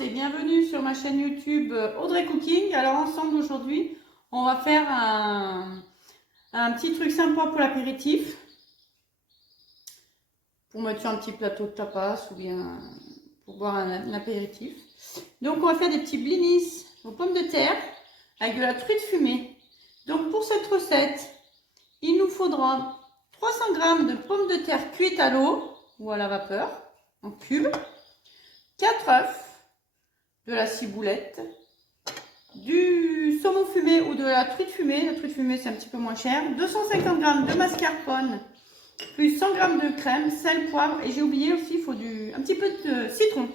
et bienvenue sur ma chaîne YouTube Audrey Cooking. Alors ensemble aujourd'hui, on va faire un petit truc sympa pour l'apéritif. Pour mettre sur un petit plateau de tapas ou bien pour boire un apéritif. Donc on va faire des petits blinis aux pommes de terre avec de la truite fumée. Donc pour cette recette, il nous faudra 300 g de pommes de terre cuites à l'eau ou à la vapeur en cubes, 4 œufs, de la ciboulette, du saumon fumé ou de la truite fumée. La truite fumée c'est un petit peu moins cher, 250 g de mascarpone, plus 100 g de crème, sel, poivre, et j'ai oublié aussi, il faut un petit peu de citron.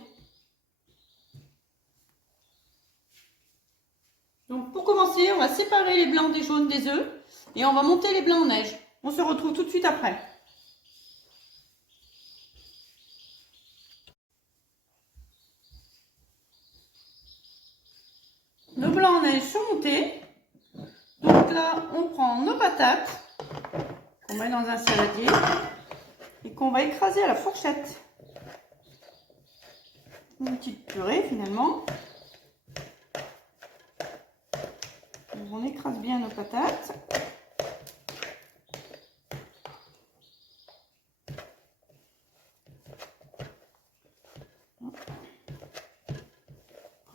Donc pour commencer, on va séparer les blancs des jaunes des œufs et on va monter les blancs en neige. On se retrouve tout de suite après. Nos blancs en neige sont montés. Donc là, on prend nos patates qu'on met dans un saladier et qu'on va écraser à la fourchette. Une petite purée finalement. Donc on écrase bien nos patates. On prend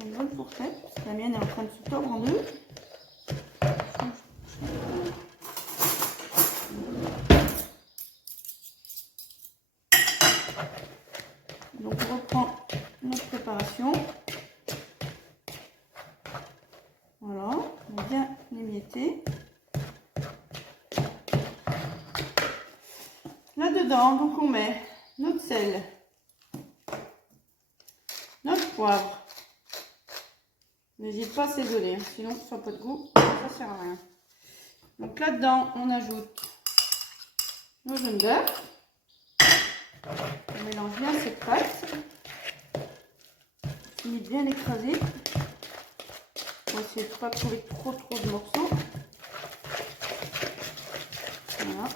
une bonne fourchette parce que la mienne est en train de se tordre en deux. Donc on reprend notre préparation. Voilà, on va bien l'émietter. Là-dedans, donc on met notre sel, notre poivre. N'hésite pas à assaisonner, sinon ça n'a pas de goût, ça sert à rien. Donc là-dedans, on ajoute nos jaunes d'œufs. On mélange bien cette pâte. On met bien écrasé. On va essayer de ne pas trouver trop de morceaux. Voilà.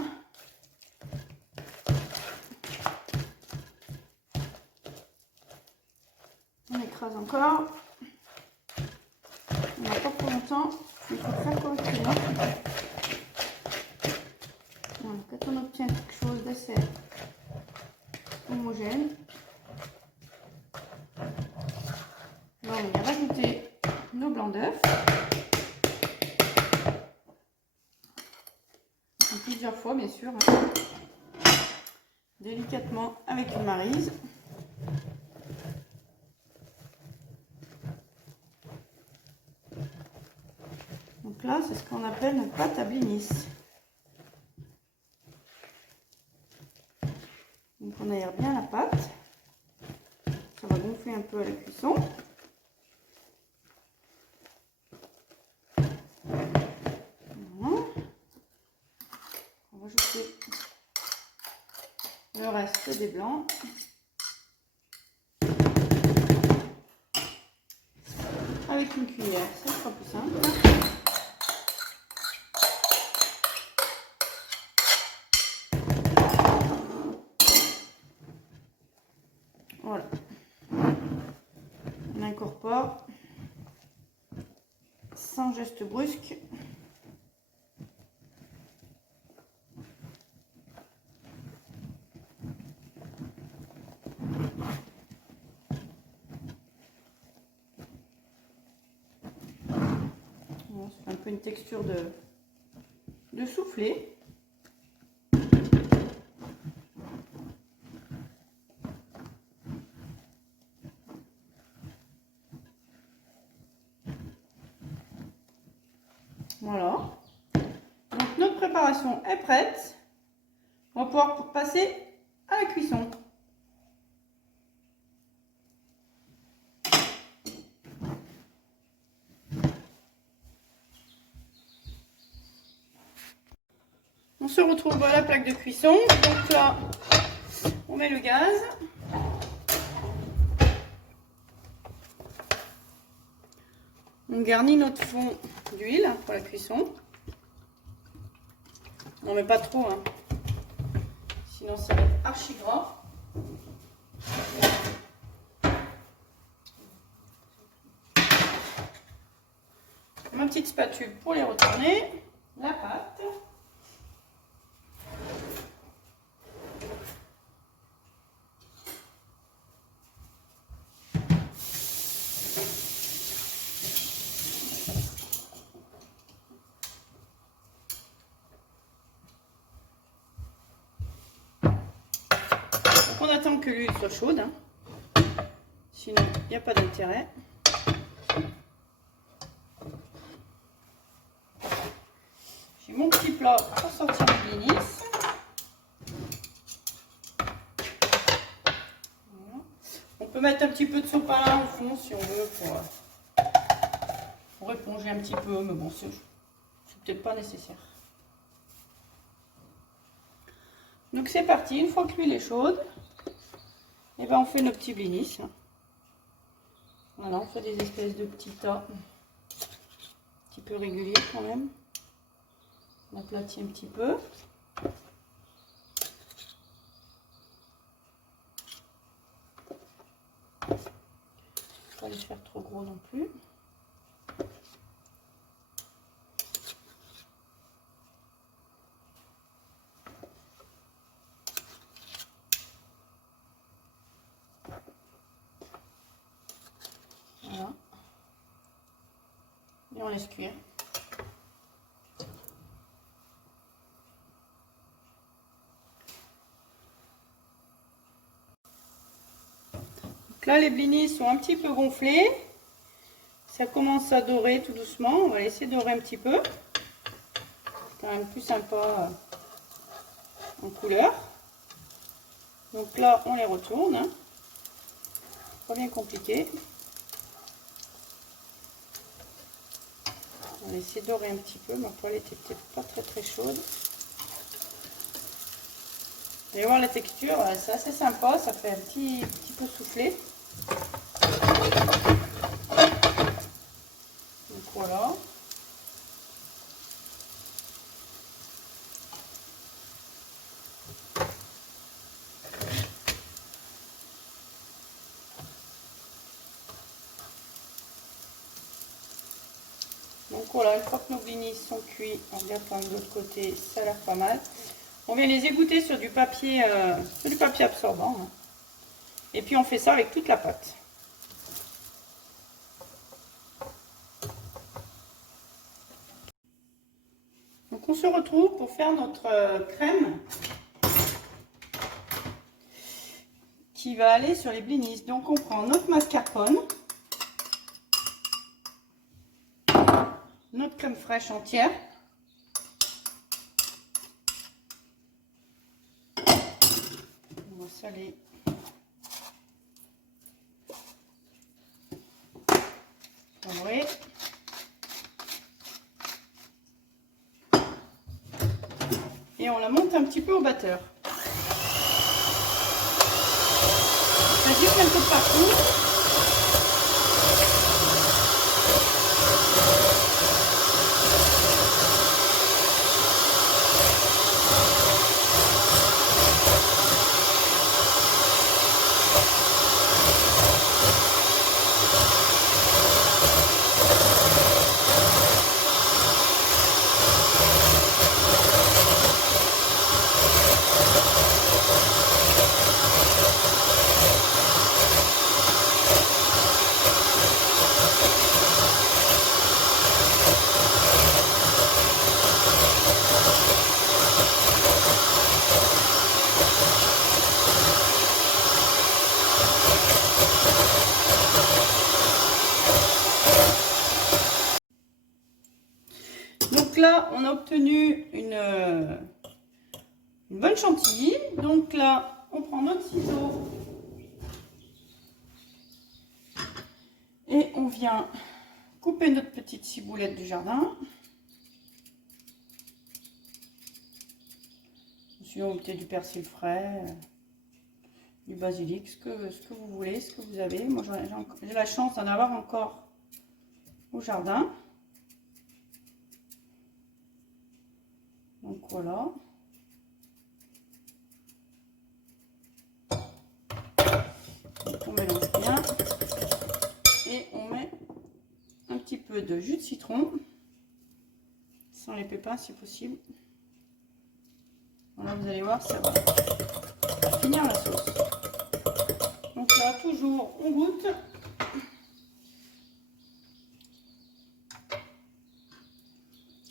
On écrase encore. On n'a pas pour longtemps. Il faut faire correctement. Voilà. Quand on obtient quelque chose d'assez homogène, là on va rajouter nos blancs d'œufs. Plusieurs fois bien sûr, délicatement avec une maryse. Donc là c'est ce qu'on appelle notre pâte à blinis. Donc on aère bien la pâte, ça va gonfler un peu à la cuisson. Voilà. On va rajouter le reste des blancs. Avec une cuillère, ça sera plus simple. Voilà. On incorpore sans geste brusque. Un peu une texture de soufflé. Voilà. Donc notre préparation est prête. On va pouvoir passer à la cuisson. On se retrouve à la plaque de cuisson. Donc là, on met le gaz. On garnit notre fond d'huile pour la cuisson. On met pas trop, hein. Sinon ça va être archi gras. petite spatule pour les retourner. La pâte. Donc on attend que l'huile soit chaude, hein. Sinon il n'y a pas d'intérêt. J'ai mon petit plat pour sortir les blinis. Voilà. On peut mettre un petit peu de sopalin au fond si on veut pour éponger un petit peu, mais bon, c'est peut-être pas nécessaire. Donc c'est parti, une fois que l'huile est chaude, et ben on fait nos petits blinis. Voilà, on fait des espèces de petits tas, un petit peu réguliers quand même. On aplatit un petit peu. Pas les faire trop gros non plus. Voilà. Et on laisse cuire. Donc là, les blinis sont un petit peu gonflés. Ça commence à dorer tout doucement. On va laisser dorer un petit peu. C'est quand même plus sympa en couleur. Donc là, on les retourne. Hein. Pas bien compliqué. On va laisser dorer un petit peu. Ma poêle était peut-être pas très chaude. Vous allez voir la texture, c'est assez sympa. Ça fait un petit peu souffler. Donc voilà. Donc voilà, une fois que nos blinis sont cuits, on regarde quand même de l'autre côté, ça a l'air pas mal. On vient les égoutter sur du papier absorbant. Hein. Et puis on fait ça avec toute la pâte. Donc on se retrouve pour faire notre crème qui va aller sur les blinis. Donc on prend notre mascarpone, notre crème fraîche entière, on va saler, poivrer, et on la monte un petit peu au batteur. Ça gicle un peu de partout. Donc là, on a obtenu une bonne chantilly. Donc là, on prend notre ciseau et on vient couper notre petite ciboulette du jardin. Sinon, vous mettez du persil frais, du basilic, ce que vous voulez, ce que vous avez. Moi, j'ai la chance d'en avoir encore au jardin. Donc voilà. Donc, on mélange bien et on met un petit peu de jus de citron. sans les pépins si possible. Voilà, vous allez voir, ça va finir la sauce. Donc là, toujours, on goûte.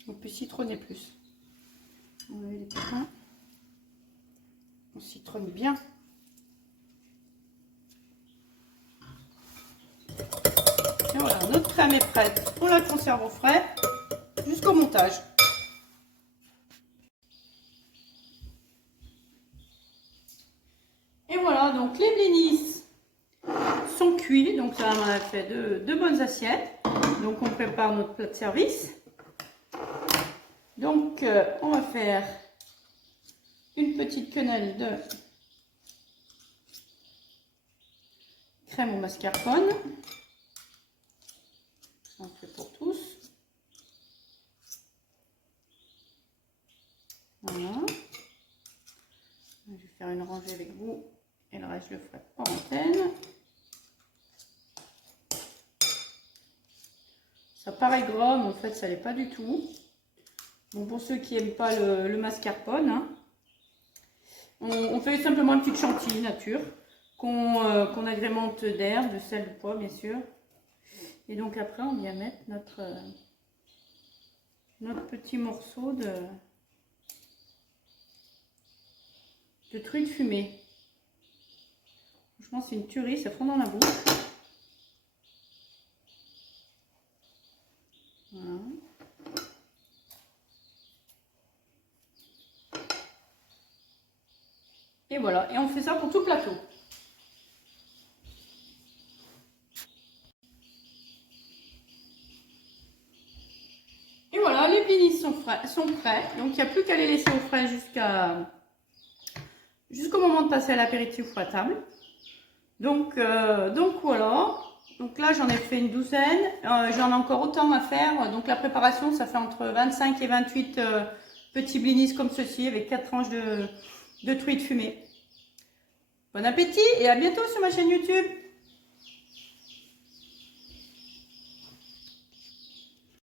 On peut citronner plus. On enlève les pépins. On citronne bien. Et voilà, notre crème est prête. On la conserve au frais jusqu'au montage. Et voilà, donc les blinis sont cuits. Donc ça m'en a fait deux bonnes assiettes. Donc on prépare notre plat de service. Donc on va faire une petite quenelle de crème au mascarpone. On fait pour tous. Voilà. Je vais faire une rangée avec vous et le reste je le ferai en antenne. Ça paraît gras, mais en fait ça l'est pas du tout. Bon, pour ceux qui n'aiment pas le mascarpone, hein, on fait simplement une petite chantilly nature qu'on agrémente d'herbe, de sel, de pois bien sûr. Et donc après on vient mettre notre petit morceau de truite fumée. Franchement c'est une tuerie, ça fond dans la bouche. Voilà. Et voilà, et on fait ça pour tout le plateau. Et voilà, les blinis sont prêts. Donc il n'y a plus qu'à les laisser au frais jusqu'au moment de passer à l'apéritif ou à table. Donc voilà. Donc là j'en ai fait une douzaine. J'en ai encore autant à faire. Donc la préparation ça fait entre 25 et 28 petits blinis comme ceci avec 4 tranches de truite fumée. Bon appétit et à bientôt sur ma chaîne YouTube.